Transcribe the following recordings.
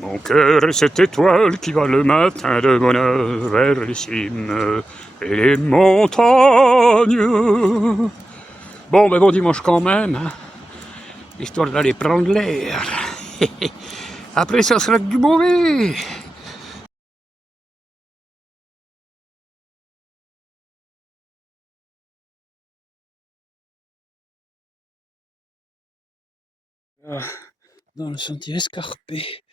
Mon cœur est cette étoile qui va le matin de bonheur vers les cimes et les montagnes. Bon, ben bon dimanche quand même, hein, histoire d'aller prendre l'air. Après, ça sera du mauvais. Dans le sentier escarpé,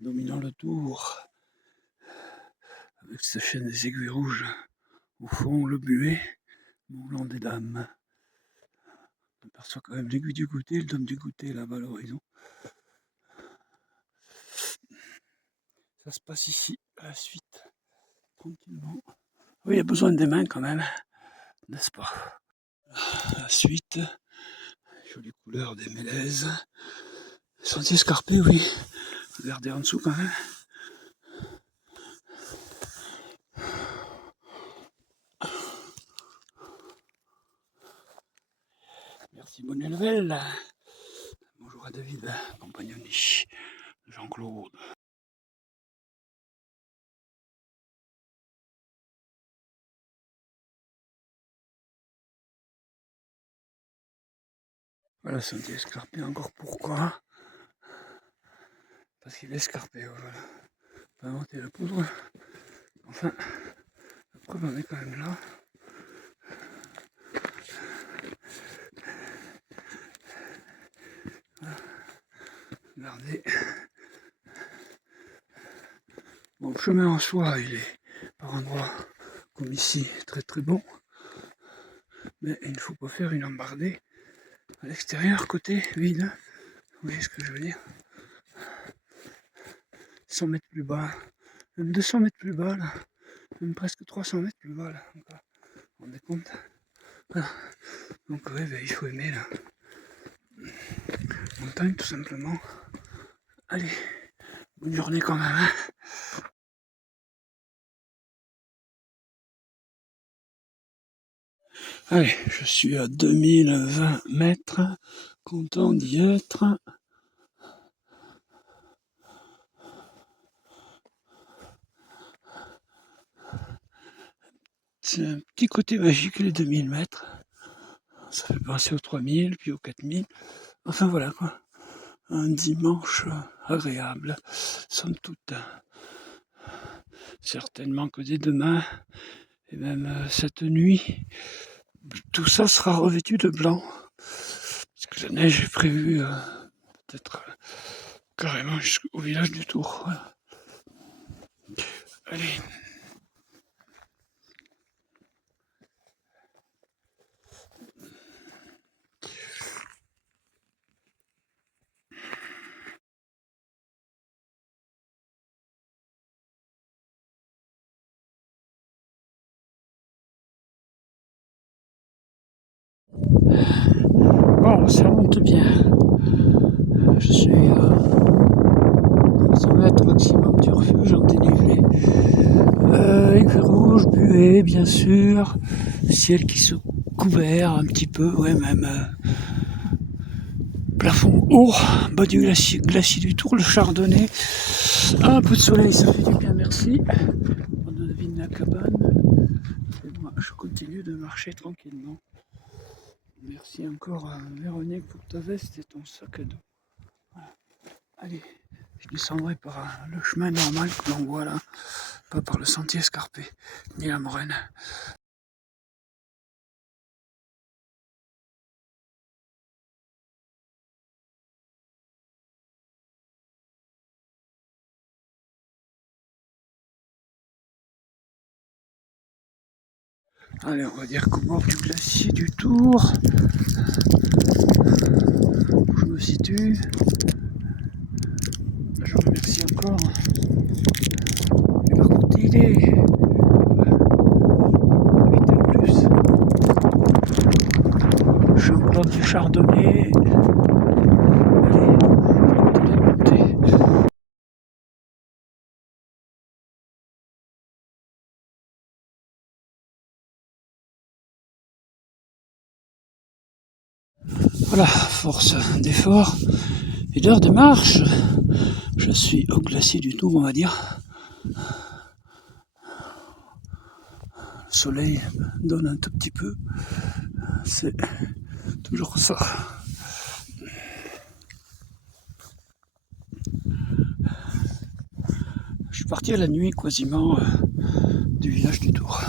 dominant le tour, avec sa chaîne des aiguilles rouges, au fond le buet, moulant des dames. On aperçoit quand même l'aiguille du goûter, le dôme du goûter là-bas à l'horizon. Ça se passe ici, à la suite, tranquillement. Oui, il y a besoin des mains quand même, n'est-ce pas? À la suite, jolie couleur des mélèzes. Sentier escarpé, oui. Regardez en dessous quand même. Merci, bonne nouvelle. Bonjour à David, Compagnoni, Jean-Claude. Voilà, sentier escarpé, encore pourquoi? Parce qu'il est escarpé, voilà. Pas inventer la poudre. Enfin, la preuve en est quand même là. Regardez. Bon, le chemin en soi, il est par endroits comme ici très très bon. Mais il ne faut pas faire une embardée à l'extérieur, côté vide. Vous voyez ce que je veux dire? 100 mètres plus bas, même 200 mètres plus bas là, même presque 300 mètres plus bas là. Vous vous rendez compte? Voilà. Donc ouais, ben, il faut aimer la montagne tout simplement. Allez, bonne journée quand même. Hein. Allez, je suis à 2020 mètres, content d'y être. C'est un petit côté magique les 2000 mètres. Ça fait penser aux 3000, puis aux 4000. Enfin voilà quoi. Un dimanche agréable, somme toute. Certainement que dès demain, et même cette nuit, tout ça sera revêtu de blanc. Parce que la neige est prévue peut-être carrément jusqu'au village du Tour. Voilà. Allez. Bon, ça monte bien. Je suis à 100 mètres maximum du refuge en dénivelé. Aiguille rouge, buée, bien sûr. Ciel qui se couvert un petit peu, ouais, même plafond haut, bas du glacier du Tour, le Chardonnay. Un peu de soleil, ça fait du bien, merci. On devine la cabane. Et moi, je continue de marcher tranquillement. Merci encore à Véronique pour ta veste et ton sac à dos. Voilà. Allez, je descendrai par le chemin normal que l'on voit là, pas par le sentier escarpé, ni la moraine. Allez, on va dire qu'au bord du glacier du Tour, où je me situe, je remercie encore. Et par contre, il est 8 de plus. Jean-Claude du Chardonnay. Allez, continuez de monter. Voilà, force d'effort et d'heure de marche. Je suis au glacier du Tour, on va dire. Le soleil donne un tout petit peu. C'est toujours ça. Je suis parti à la nuit quasiment du village du Tour.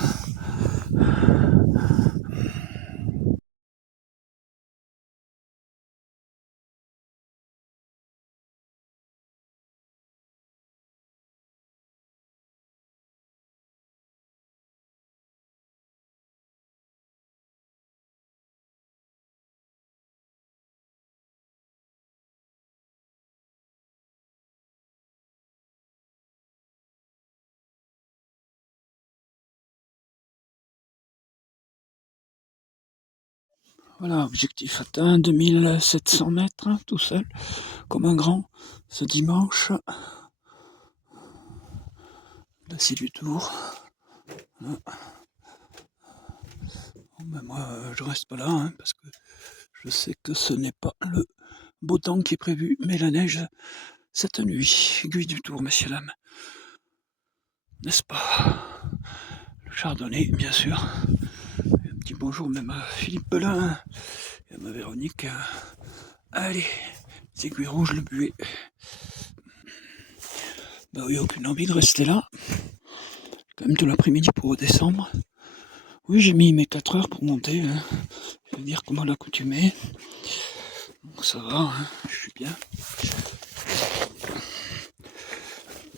Voilà, objectif atteint, 2700 mètres, hein, tout seul, comme un grand, ce dimanche. Glacier du Tour. Bon, ben moi, je reste pas là, hein, parce que je sais que ce n'est pas le beau temps qui est prévu, mais la neige cette nuit. Aiguille du Tour, messieurs, dames. N'est-ce pas? Le Chardonnay, bien sûr. Et un petit bonjour même à Philippe Belin et à ma Véronique. Allez, les aiguilles rouges, le buet. Bah oui, aucune envie de rester là. Quand même tout l'après-midi pour redescendre. Oui, j'ai mis mes 4 heures pour monter. Hein. Je vais dire comment l'accoutumer. Donc ça va, hein, je suis bien.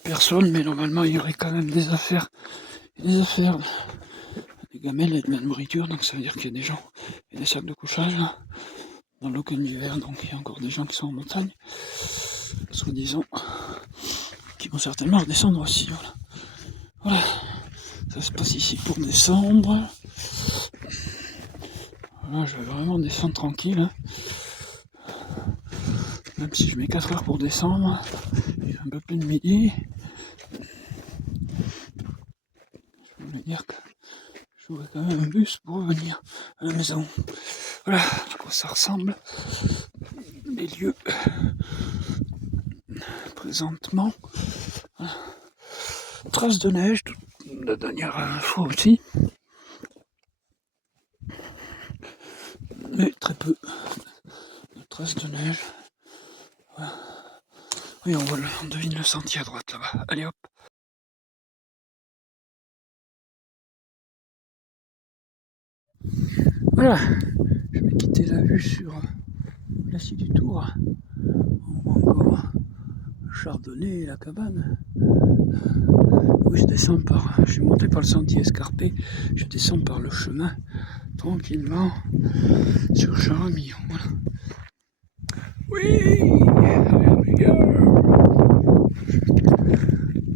Personne, mais normalement il y aurait quand même des affaires. Des gamelles et de la nourriture, donc ça veut dire qu'il y a des gens et des sacs de couchage là, dans l'automne d'hiver, donc il y a encore des gens qui sont en montagne, soi-disant, qui vont certainement redescendre aussi. Voilà. Ça se passe ici pour descendre. Voilà, je vais vraiment descendre tranquille. Hein. Même si je mets 4 heures pour descendre, il est un peu plus de midi. Je voulais dire que j'aurais quand même un bus pour revenir à la maison. Voilà à quoi ça ressemble. Les lieux présentement. Voilà. Traces de neige, la dernière fois aussi. Mais très peu de traces de neige. Voilà. Oui, on devine le sentier à droite là-bas. Allez hop. Voilà, je vais quitter la vue sur le glacier du Tour. On voit encore le Chardonnay et la cabane. Oui, je suis monté par le sentier escarpé, je descends par le chemin tranquillement sur Charmillon. Voilà. Oui,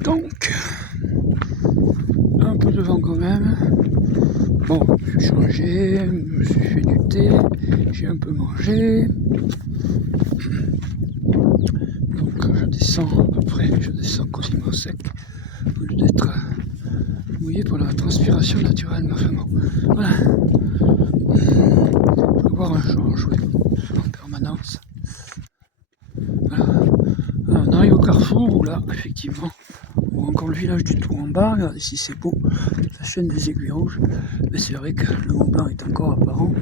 donc un peu de vent quand même. Bon, je suis changé, je me suis fait du thé, j'ai un peu mangé. Donc je descends à peu près, je descends quasiment sec, au lieu d'être mouillé pour la transpiration naturelle, ma femme. Voilà. Je vais voir un change, oui, en permanence. Voilà. Alors, on arrive au carrefour où là, effectivement, on voit encore le village du Tour en bas. Regardez si c'est beau, la chaîne des aiguilles rouges. Mais c'est vrai que le Mont Blanc est encore apparent.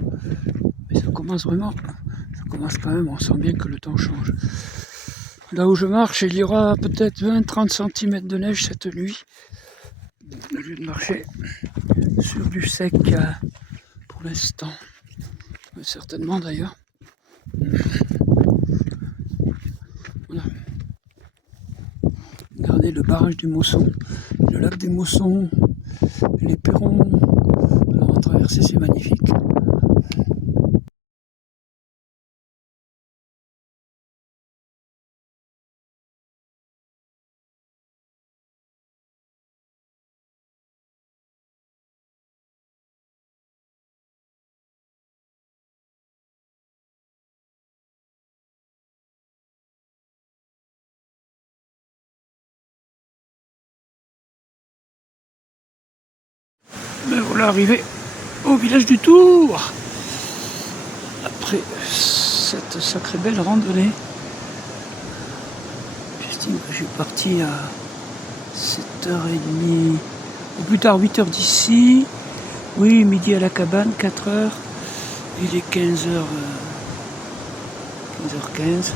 Mais ça commence vraiment, ça commence quand même, on sent bien que le temps change. Là où je marche, il y aura peut-être 20-30 cm de neige cette nuit. Au lieu de marcher sur du sec pour l'instant. Certainement d'ailleurs. Voilà. Regardez le barrage du Mosson, le lac des Mossons, les perrons. Alors en traversée c'est magnifique. Mais voilà arrivé au village du Tour. Après cette sacrée belle randonnée, juste estime que je suis parti à 7h30, ou plus tard 8h d'ici. Oui, midi à la cabane, 4h. Il est 15h, 15h15.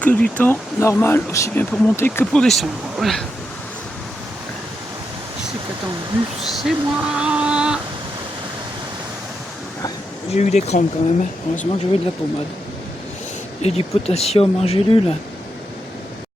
Que du temps normal, aussi bien pour monter que pour descendre. Voilà. Qui c'est qui attend le bus? C'est moi. J'ai eu des crampes quand même, heureusement que j'avais de la pommade. Et du potassium en gélule.